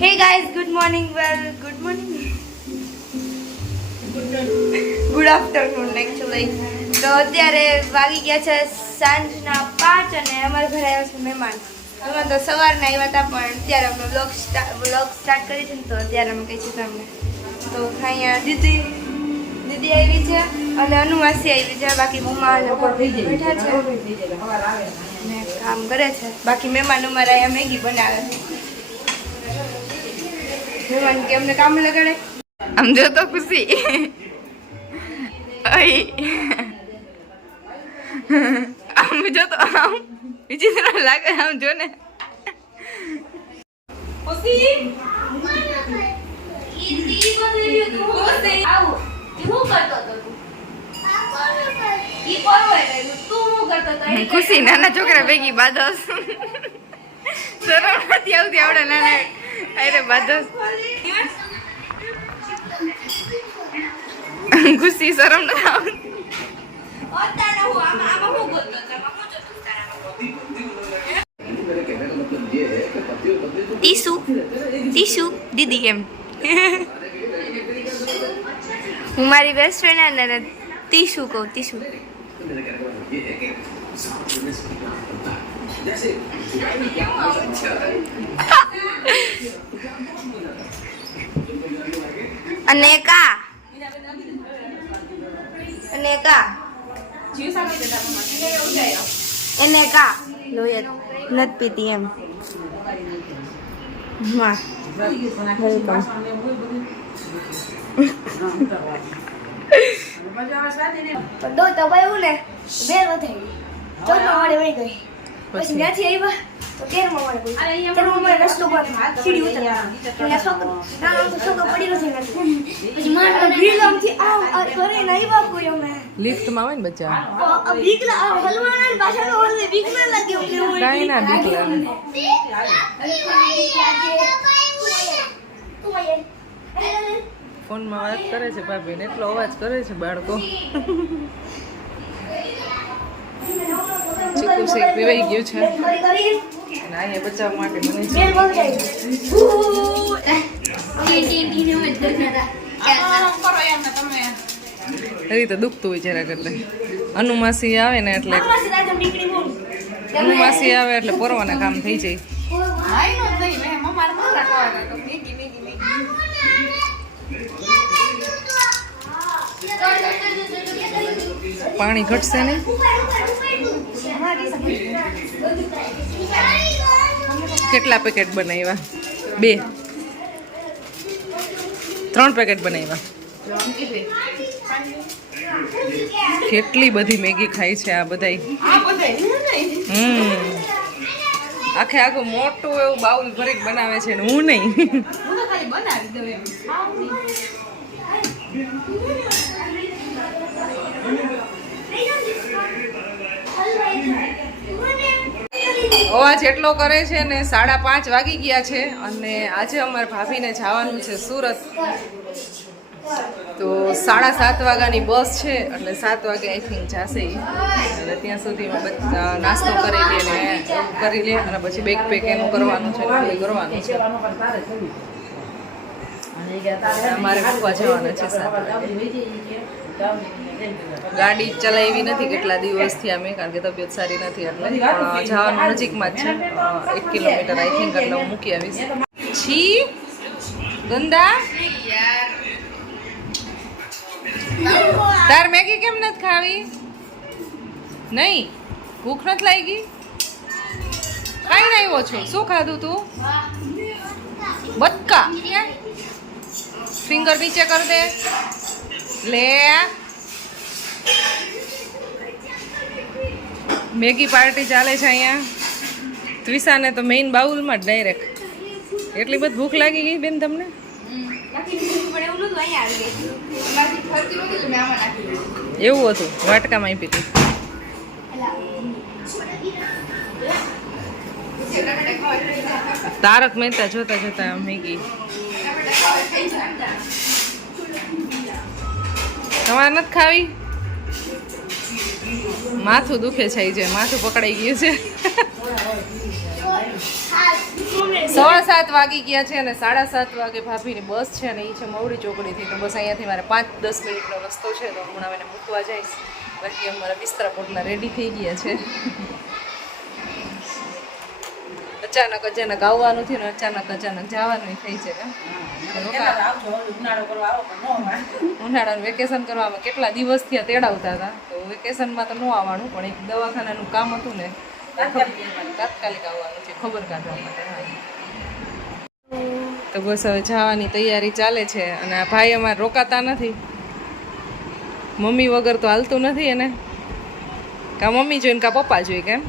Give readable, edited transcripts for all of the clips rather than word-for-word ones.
Hey guys, good morning. Well, good morning. Good afternoon actually. તો અત્યારે વાગી ગયા છે સાંજના 5 અને અમારા ઘરે આવ્યા છે મહેમાન. અમે તો સવારના આવ્યા હતા પણ અત્યારે અમે વ્લોગ સ્ટાર્ટ કરી છે ને તો અત્યારે અમે કહી છે તમને. તો અહીંયા દીદી આવી છે અને અનુમાસી આવી છે. બાકી મમ્મા લોકો બેઠા છે અને કામ કરે છે. બાકી મહેમાન અમારા અહીંયા મેગી બનાવે છે. મહેમાન કે અમને કામ લગાડે. આમ જો તો ખુશી આમ જો તો આમ વિચિત્ર લાગે. આમ જો ને ખુશી ખુશી નાના છોકરા ભેગી બાદસ શરમ નથી આવતી આવડે નાના અરે બાદસ ખુશી શરમ નથી આવતી. ટીસુ દીદી એમ હું મારી બેસ્ટ ફ્રેન્ડ ને ટીસુ કહું. ટીસુ અને કા એને કા લોહિત નથી પીતી એમ. વાહ દો તબાયું ને બે વધારી 14 વાળે વહી ગઈ. પછી ત્યાંથી આવ્યા તો 13 વાળે ગઈ. 13 વાળે રસ્તો પર સીડી ઉતરવા છોકરો પડી નથી. પછી મારા ભીગમથી ઘરે આવ્યા કોઈ અમે લિફ્ટમાં આવે ને બચ્ચા ભીગલા હલવાના ને પાછળ ઓલે ભીગ ના લાગ્યો કાઈ ના દીકલા ફોનમાં વાત કરે છે ભાભી ને એટલો અવાજ કરે છે બાળકો. ચીકુ શેક પીવાઈ ગયું છે અને અહીંયા બચાવવા માટે બને છે એ તો દુખતું હોય જરા કરતા. અનુમાસી આવે ને એટલે અનુમાસી આવે એટલે પોરવાના કામ થઈ જાય. પાણી ઘટશે ને. કેટલા પેકેટ બનાવ્યા? 2 3 પેકેટ બનાવ્યા. કેટલી બધી મેગી ખાઈ છે આ બધાય. આખે આખું મોટું એવું બાઉલ ભરીને બનાવે છે ને હું નહીં. અવાજ એટલો કરે છે ને 5:30 વાગી ગયા છે અને આજે અમારા ભાભીને જવાનું છે સુરત. તો 7:30 વાગ્યાની બસ છે એટલે 7 વાગે આઈ થિંક જશે. એટલે ત્યાં સુધીમાં નાસ્તો કરી લે ને કરી લે અને પછી બેગ પેક એનું કરવાનું છે ને કરવાનું છે. અમારે મૂકવા જવાના છે 7 વાગે. ગાડી ચલાવી નથી કેટલા દિવસથી અમે, કારણ કે તબિયત સારી નથી એટલે. જવાનું નજીકમાં જ છે 1 કિલોમીટર આઈ થિંક, એટલે હું મૂકી આવીશ. છી ગંદા તાર મેગી કેમ નથી ખાવી? નહીં ભૂખ નથી લાગી? ખાઈને આવ્યો છો? શું ખાધું તું? બટકા ફિંગર નીચે કર દે લે. મેગી પાર્ટી ચાલે છે અહીંયા. ત્વિષાને તો મેઇન બાઉલમાં જ ડાયરેક્ટ. એટલી બધી ભૂખ લાગી ગઈ બેન તમને? એવું હતું? વાટકામાં આપી હતી. તારક મહેતા જોતા જોતા મેગી. તમારે નથી ખાવી? માથું દુખે છે જે માથું પકડાઈ ગયું છે 7:15 વાગી ગયા છે અને 7:30 વાગે ભાભીની બસ છે અને એ છે મવડી ચોકડીથી. તો બસ અહીંયાથી મારે 5-10 મિનિટનો રસ્તો છે તો હમણાં એને મૂકવા જઈશ. બાકી અમારા બિસ્તરા પોટલા રેડી થઈ ગયા છે. અચાનક આવવાનું થયું ને અચાનક જવાનું થઈ છે. ઉનાળાનું વેકેશન કરવામાં કેટલા દિવસ થયા તેડાવતા હતા તો વેકેશનમાં તો ન આવવાનું પણ એક દવાખાનાનું કામ હતું ને તાત્કાલિક આવવાનું છે ખબર કાઢવા માટે. તો બસ હવે જવાની તૈયારી ચાલે છે અને આ ભાઈ અમારે રોકાતા નથી. મમ્મી વગર તો હાલતું નથી એને. કા મમ્મી જોઈને કા પપ્પા જોઈ કેમ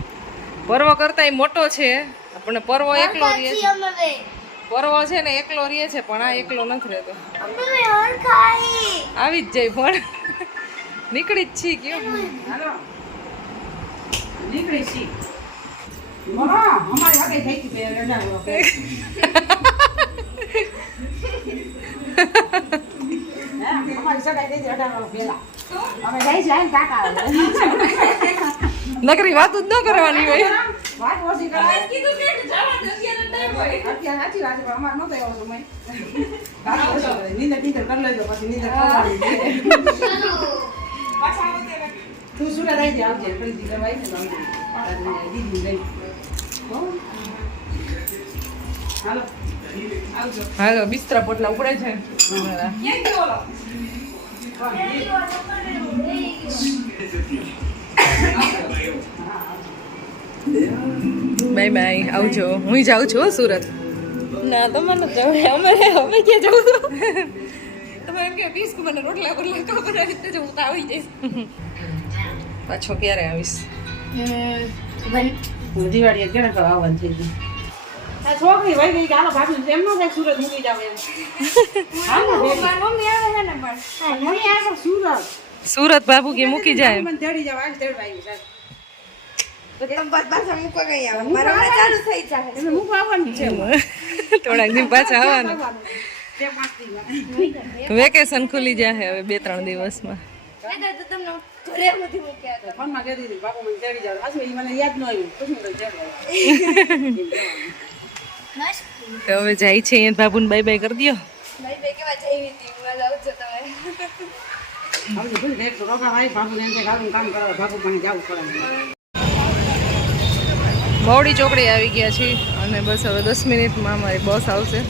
પર્વ કરતા મોટો છે આપણને પર્વ એકલો રહે છે. પર્વ છે ને એકલો રહે છે પણ આ એકલો નથી રહેતો. આવી જ જાય પણ નીકળી જ છી કેમ નીકળી છી અમારી હાથે થઈ ગઈ અમારી સગાઈ થઈ ગઈ 18 પેલા અમે જઈ જાય ને કાકા નકરી વાત જ ન કરવાની હોય. વાત ઓછી કરાય કીધું કે જવા દે ટાઈમ હોય અત્યારે સાચી વાત છે અમાર નતો આવ્યો સમય નીંદર કરી લેજો પછી નીંદર કરવાની પાછા આવતે તું સુરા દઈ દે આવજે પ્રીતિ દવાઈ ને દીદી લઈ હાલો આવજો હાલો બિસ્તરા પોટલા ઉપડે છે. ક્યાં ગયો બાય બાય આવજો. હું જાઉં છું સુરત. ના તમારે જવું અમે ક્યાં જવું તમે એમ કે 20 મને રોટલા બનાવી દેજો હું તો આવી જઈશ. પાછો ક્યારે આવીશ? દિવાળી કેને કરવા આવવાનું થઈ ગયું આ છોકરી વહી ગઈ કે હાલો ભાભી એમ નો થાય સુરત મૂકી જાવ એમ હાલો મમ્મી આવે છે ને પણ મમ્મી આ સુરત સુરત બાબુ કે મૂકી જાય. મને તેડી જાવ આજ તેડવા આવી સાહેબ તો તમે પાછા મૂકવા ગઈ આવો મારા હમણાં ચાલુ થઈ જાય તમે મૂકવા આવવાનું છે થોડાક દિન પાછા આવવાનું. 2-5 દિવસ વેકેશન ખુલી જાય હવે 2-3 દિવસમાં. તો તમને ઘરે બધી મૂક્યા હતા ફોનમાં કહી દીધી બાપુ મને તેડી જાવ આજ એ મને યાદ ન આવ્યું પછી તો તેડવા તો હવે જાય છે અહીંયા બાબુને બાય બાય કરી દો. ભાઈ બે કેવા જઈ હતી મજા આવજો તમે હવે ભૂલ એક તો રોકા ભાઈ બાપુ એમ કે ગાડું કામ કરાવે બાપુ પણ જાવું પડે મવડી ચોકડી આવી ગયા છીએ અને બસ હવે 10 મિનિટમાં અમારી બસ આવશે.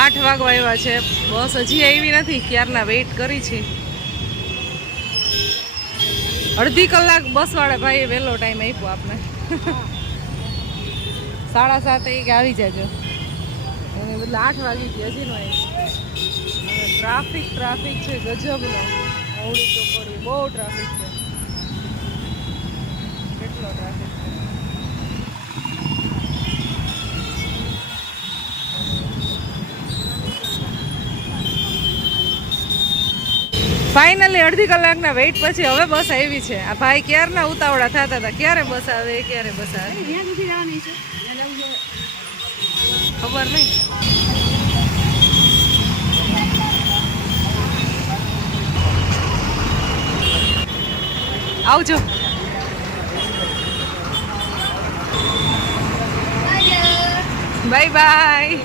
આઠ વાગવા આવ્યા છે બસ હજી આવી નથી ક્યારના વેઇટ કરી છે. અડધી કલાક બસ વાળા ભાઈએ વહેલો ટાઈમ આપ્યો આપણે 7:30 કે આવી જાજો અને બદલે 8 વાગી ગયા હજી નો ટ્રાફિક છે ગજબનો. મવડી ચોકડી બહુ ટ્રાફિક છે. કેટલો ટ્રાફિક છે. ફાઇનલી અડધી કલાકના વેઇટ પછી હવે બસ આવી છે. આ ભાઈ ક્યારના ઉતાવળા થતા હતા ક્યારે બસ આવે ક્યારે બસ આવે ખબર નહીં. આવજો. Bye bye.